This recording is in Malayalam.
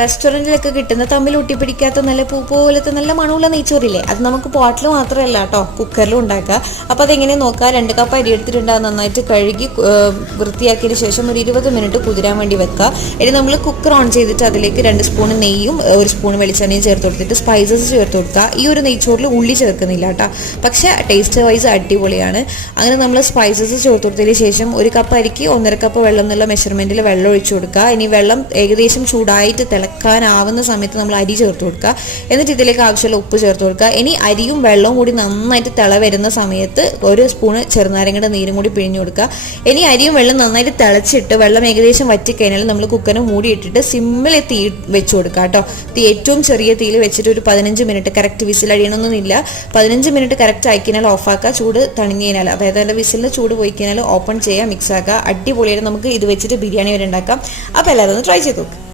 റെസ്റ്റോറൻറ്റിലൊക്കെ കിട്ടുന്ന തമ്മിൽ ഒട്ടിപ്പിടിക്കാത്ത നല്ല പൂ പോലത്തെ നല്ല മണമുള്ള നെയ്ച്ചോറില്ലേ, അത് നമുക്ക് പോട്ടിൽ മാത്രമല്ല കേട്ടോ കുക്കറിലും ഉണ്ടാക്കുക. അപ്പോൾ അതെങ്ങനെ നോക്കുക, 2 കപ്പ് അരി എടുത്തിട്ടുണ്ട്. അത് നന്നായിട്ട് കഴുകി വൃത്തിയാക്കിയതിന് ശേഷം ഒരു 20 മിനിറ്റ് കുതിരാൻ വേണ്ടി വെക്കുക. ഇനി നമ്മൾ കുക്കർ ഓൺ ചെയ്തിട്ട് അതിലേക്ക് 2 സ്പൂൺ നെയ്യും 1 സ്പൂൺ വെളിച്ചെണ്ണയും ചേർത്ത് കൊടുത്തിട്ട് സ്പൈസസ് ചേർത്ത് കൊടുക്കുക. ഈ ഒരു നെയ്ച്ചോറിൽ ഉള്ളി ചേർക്കുന്നില്ല കേട്ടോ, പക്ഷേ ടേസ്റ്റ് വൈസ് അടിപൊളിയാണ്. അങ്ങനെ നമ്മൾ സ്പൈസസ് ചേർത്ത് കൊടുത്തതിന് ശേഷം 1 കപ്പ് അരിക്ക് 1.5 കപ്പ് വെള്ളം എന്നുള്ള മെഷർമെൻറ്റിൽ വെള്ളം ഒഴിച്ചു കൊടുക്കുക. ഇനി വെള്ളം ഏകദേശം ചൂടായിട്ട് തിളക്കാനാവുന്ന സമയത്ത് നമ്മൾ അരി ചേർത്ത് കൊടുക്കുക. എന്നിട്ട് ഇതിലേക്ക് ആവശ്യമുള്ള ഉപ്പ് ചേർത്ത് കൊടുക്കുക. ഇനി അരിയും വെള്ളവും കൂടി നന്നായിട്ട് തിള വരുന്ന സമയത്ത് 1 സ്പൂണ് ചെറുനാരങ്ങയുടെ നീരും കൂടി പിഴിഞ്ഞു കൊടുക്കുക. ഇനി അരിയും വെള്ളം നന്നായിട്ട് തിളച്ചിട്ട് വെള്ളം ഏകദേശം വറ്റിക്കഴിഞ്ഞാൽ നമ്മൾ കുക്കറിന് മൂടിയിട്ടിട്ട് സിമ്മിൽ തീ വെച്ച് കൊടുക്കുക കേട്ടോ. തീ ഏറ്റവും ചെറിയ തീയിൽ വെച്ചിട്ട് ഒരു 15 മിനിറ്റ്, കറക്റ്റ് വിസിൽ അടിയണമെന്നൊന്നുമില്ല, 15 മിനിറ്റ് കറക്റ്റ് ആയി കഴിഞ്ഞാൽ ഓഫാക്കുക. ചൂട് തണിഞ്ഞ് കഴിഞ്ഞാൽ, അതായത് അതിൻ്റെ വിസിലിൻ്റെ ചൂട് പോയി കഴിഞ്ഞാൽ ഓപ്പൺ ചെയ്യുക, മിക്സ് ആക്കുക. അടിപൊളിയായിട്ട് നമുക്ക് ഇത് വെച്ചിട്ട് ബിരിയാണി വരെ ഉണ്ടാക്കാം. അപ്പോൾ എല്ലാവരും ഒന്ന് ട്രൈ ചെയ്ത് നോക്കുക.